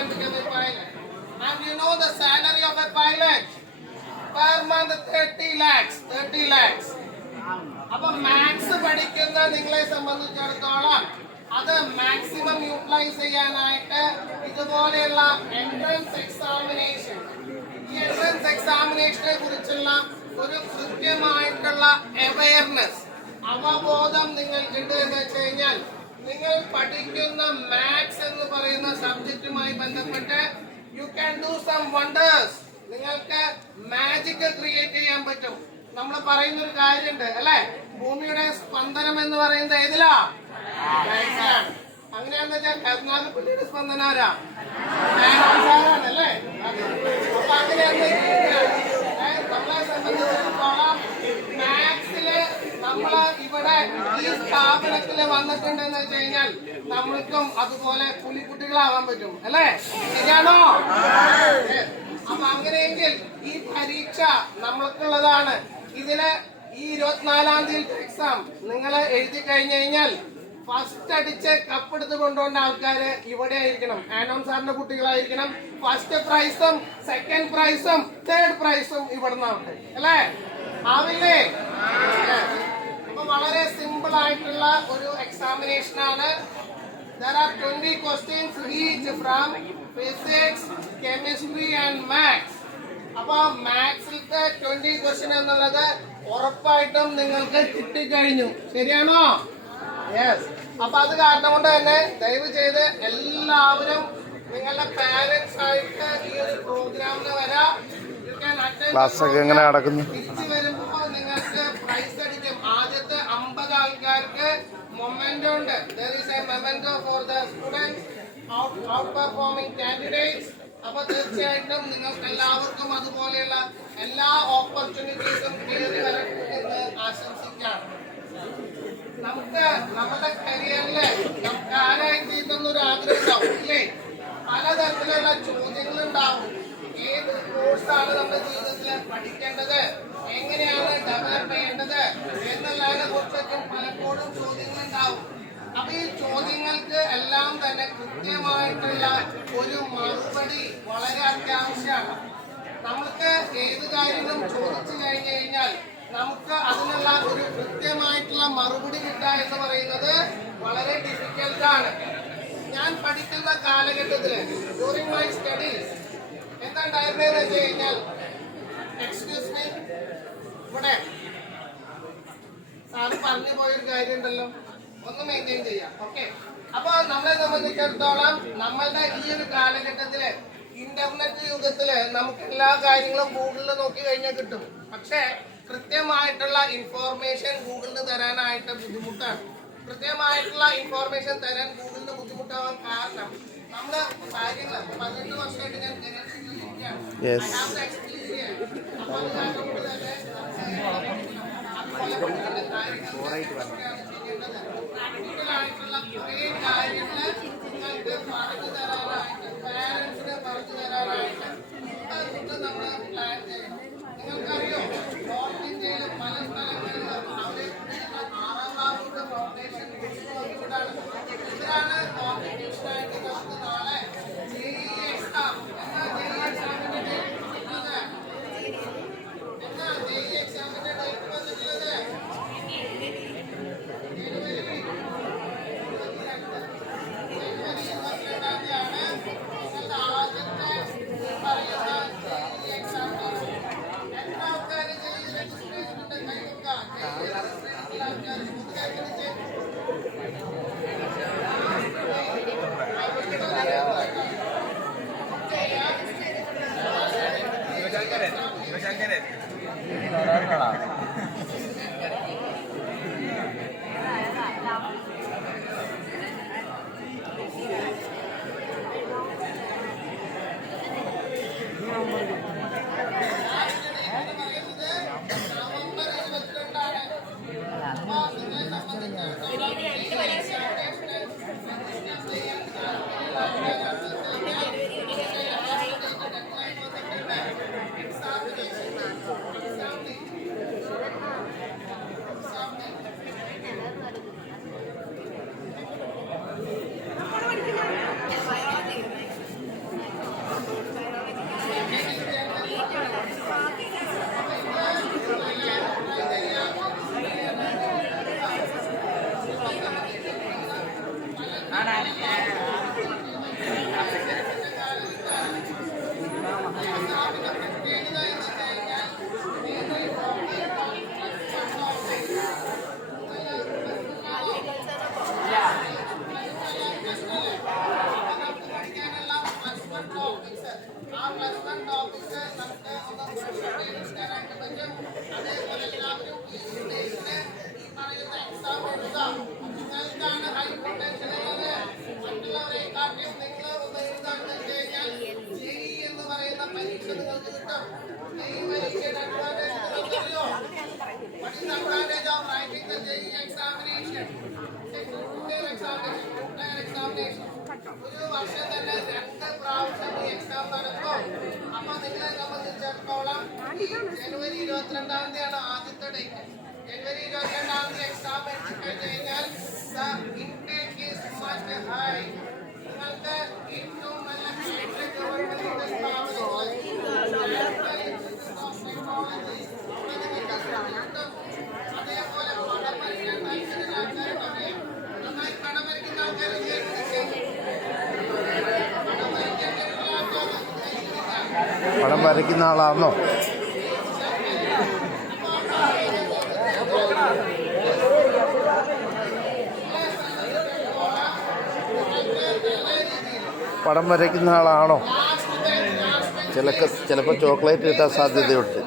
can become a pilot. And you know the salary of a pilot? Per month 30 lakhs. 30 lakhs. അപ്പൊ maths പഠിക്കുന്ന നിങ്ങളെ സംബന്ധിച്ചിടത്തോളം അത് maximum utilise ചെയ്യാനായിട്ട് ഇതുപോലെയുള്ള എൻട്രൻസ് എക്സാമിനേഷൻ, ഈ എൻട്രൻസ് എക്സാമിനേഷനെ കുറിച്ചുള്ള ഒരു കൃത്യമായിട്ടുള്ള അവയർനെസ്, അവബോധം നിങ്ങൾക്കുണ്ട് എന്ന് വെച്ച് കഴിഞ്ഞാൽ നിങ്ങൾ പഠിക്കുന്ന മാത്സ് എന്ന് പറയുന്ന സബ്ജക്റ്റുമായി ബന്ധപ്പെട്ട് you can do some wonders. നിങ്ങൾക്ക് മാജിക് ക്രിയേറ്റ് ചെയ്യാൻ പറ്റും. നമ്മൾ പറയുന്ന ഒരു കാര്യമുണ്ട് അല്ലെ, ഭൂമിയുടെ സ്പന്ദനം എന്ന് പറയുന്നത് ഏതിലാ? അങ്ങനെയാന്ന് വെച്ചാൽ കരുനാഗപ്പള്ളിയുടെ സ്പന്ദനം ആരാ? അല്ലേ? അപ്പൊ അങ്ങനെയാണ് നമ്മളെ സംബന്ധിച്ചിടത്തോളം മാത്സില് നമ്മള് ഇവിടെ ഈ സ്ഥാപനത്തില് വന്നിട്ടുണ്ടെന്ന് വെച്ച് കഴിഞ്ഞാൽ നമ്മൾക്കും അതുപോലെ പുലിക്കുട്ടികളാവാൻ പറ്റും അല്ലേ? ശരിയാണോ? അപ്പൊ അങ്ങനെയെങ്കിൽ ഈ പരീക്ഷ നമ്മൾക്കുള്ളതാണ്. ഇതില് ഈ 24-ാം തീയതി എക്സാം നിങ്ങൾ എഴുതി കഴിഞ്ഞു കഴിഞ്ഞാൽ ഫസ്റ്റ് അടിച്ച് കപ്പെടുത്ത് കൊണ്ടുപോകുന്ന ആൾക്കാര് ഇവിടെ ആയിരിക്കണം, ആനോൺ സാറിന്റെ കുട്ടികളായിരിക്കണം. ഫസ്റ്റ് പ്രൈസും സെക്കൻഡ് പ്രൈസും തേർഡ് പ്രൈസും ഇവിടെ നിന്നാവട്ടെ അല്ലേ? ആവില്ലേ? അപ്പൊ വളരെ സിമ്പിൾ ആയിട്ടുള്ള ഒരു എക്സാമിനേഷൻ ആണ്. There are 20 questions each from physics, chemistry and maths. അപ്പൊ മാത്സിലത്തെ 20 ക്വസ്റ്റ്യൻ എന്നുള്ളത് ഉറപ്പായിട്ടും നിങ്ങൾക്ക് കിട്ടിക്കഴിഞ്ഞു. ശരിയാണോ? യെസ്. അപ്പൊ അത് കാരണം കൊണ്ട് തന്നെ ദയവ് ചെയ്ത് എല്ലാവരും നിങ്ങളുടെ പാരന്റ്സ് ആയിട്ട് ഈ ഒരു പ്രോഗ്രാമിന് വരാം. ക്ലാസ് ഒക്കെ എങ്ങനെ നടക്കുന്നു? തിരിച്ചു വരുമ്പോ നിങ്ങൾക്ക് പ്രൈസ് അടിക്കും. ആദ്യത്തെ 50 ആൾക്കാർക്ക് മൊമെന്റോ ഉണ്ട്. There is a memento for the students outperforming candidates. അപ്പൊ തീർച്ചയായിട്ടും നിങ്ങൾക്ക് എല്ലാവർക്കും അതുപോലെയുള്ള എല്ലാ ഓപ്പർച്യൂണിറ്റീസും കയറി വരട്ടെ എന്ന് ആശംസിക്കാം. നമുക്ക് നമ്മുടെ കരിയറില് നമുക്ക് ആരായി തീരുന്നൊരു ആഗ്രഹം ഉണ്ടാവും ഇല്ലേ? പലതരത്തിലുള്ള ചോദ്യങ്ങൾ ഉണ്ടാവും. ഏത് കോഴ്സാണ് നമ്മുടെ ജീവിതത്തിൽ പഠിക്കേണ്ടത്, എങ്ങനെയാണ് ഡെവലപ്പ് ചെയ്യേണ്ടത് എന്നുള്ളതിനെ കുറിച്ചൊക്കെ പലപ്പോഴും ചോദ്യങ്ങൾ ഉണ്ടാവും. അപ്പൊ ഈ ചോദ്യങ്ങൾക്ക് എല്ലാം തന്നെ കൃത്യമായിട്ടുള്ള ഒരു മറുപടി വളരെ അത്യാവശ്യമാണ്. നമുക്ക് ഏത് കാര്യങ്ങളും ചോദിച്ചു കഴിഞ്ഞു കഴിഞ്ഞാൽ നമുക്ക് അതിനുള്ള ഒരു കൃത്യമായിട്ടുള്ള മറുപടി കിട്ടുക എന്ന് പറയുന്നത് വളരെ ഡിഫിക്കൽട്ടാണ്. ഞാൻ പഠിക്കുന്ന കാലഘട്ടത്തില് ഡ്യൂറിംഗ് മൈ സ്റ്റഡീസ് എന്താണ്ടായിരുന്നതെന്ന് വെച്ച് കഴിഞ്ഞാൽ, എക്സ്ക്യൂസ് മീ, ഇവിടെ സാറ് പറഞ്ഞു പോയൊരു കാര്യം ഉണ്ടല്ലോ, ഒന്ന് മെയിൻറ്റെയിൻ ചെയ്യാം. ഓക്കെ. അപ്പൊ നമ്മളെ സംബന്ധിച്ചിടത്തോളം നമ്മളുടെ ഈ ഒരു കാലഘട്ടത്തില് ഇന്റർനെറ്റ് യുഗത്തില് നമുക്ക് എല്ലാ കാര്യങ്ങളും ഗൂഗിളിൽ നോക്കി കഴിഞ്ഞാൽ കിട്ടും. പക്ഷെ കൃത്യമായിട്ടുള്ള ഇൻഫോർമേഷൻ ഗൂഗിളിന് തരാനായിട്ട് ബുദ്ധിമുട്ടാണ്. കൃത്യമായിട്ടുള്ള ഇൻഫോർമേഷൻ തരാൻ ഗൂഗിളിന് ബുദ്ധിമുട്ടാവാൻ കാരണം നമ്മള് കാര്യങ്ങൾ 18 വർഷമായിട്ട് ഞാൻ പ്രാക്ടിക്കലായിട്ടുള്ള കുറേ കാര്യങ്ങൾ നിങ്ങൾക്ക് പറഞ്ഞു തരാനായിട്ട്, പാരന്റ്സിനെ പറഞ്ഞു തരാനായിട്ട് നമ്മൾ പ്ലാൻ ചെയ്യണം. നിങ്ങൾക്കറിയോ, നോർത്ത് ഇന്ത്യയിൽ പല സ്ഥലങ്ങളിലും അവര് 6ാം ക്ലാസ്സിന്റെ ഫൗണ്ടേഷൻ ഇവിടാണ്. ഇതിലാണ് കോമ്പറ്റീഷനായിട്ട് നമുക്ക് നാളെ JEE എക്സാം. എന്നാ JEE എക്സാമിന്റെ ഡേറ്റ് വന്നിട്ടുള്ളത്? എന്നാ JEE എക്സാമിന്റെ ഡേറ്റ് വന്നിട്ടുള്ളത്? ജനുവരി 22-ാം തീയതിയാണ് നിങ്ങളുടെ ആദ്യത്തെ പറയുന്ന JEE എക്സാമിനേഷൻ. എത്ര ആൾക്കാർ JEE രജിസ്ട്രേഷനുണ്ട്? കൈവക്കാം. JEE രജിസ്ട്രേഷനിൽ ആൾക്കാർ advantage of writing the JEE examination. Examination. ഒരു വർഷം തന്നെ 2 പ്രാവശ്യം ഈ എക്സാം നടക്കും. അപ്പൊ നിങ്ങളെ സംബന്ധിച്ചിടത്തോളം ജനുവരി 22-ാം തീയതിയാണ് ആദ്യത്തെ ഡേറ്റ്. ജനുവരി 22-ാം തീയതി എക്സാം എഴുതി കഴിഞ്ഞാൽ ഇൻടേക്ക് ഈസ് മച്ച് ഹൈ. നിങ്ങൾക്ക് ഏറ്റവും നല്ല ഗവൺമെന്റ് അതേപോലെ പടം വരയ്ക്കാൻ താല്പര്യമുള്ള ആൾക്കാരുണ്ടാവില്ലേ? നന്നായി പടം വരയ്ക്കുന്ന ആൾക്കാർ പടം വരയ്ക്കുന്ന ആളാണോ? പടം വരയ്ക്കുന്ന ആളാണോ? ചിലപ്പോൾ ചോക്ലേറ്റ് കിട്ടാൻ സാധ്യതയുണ്ട്.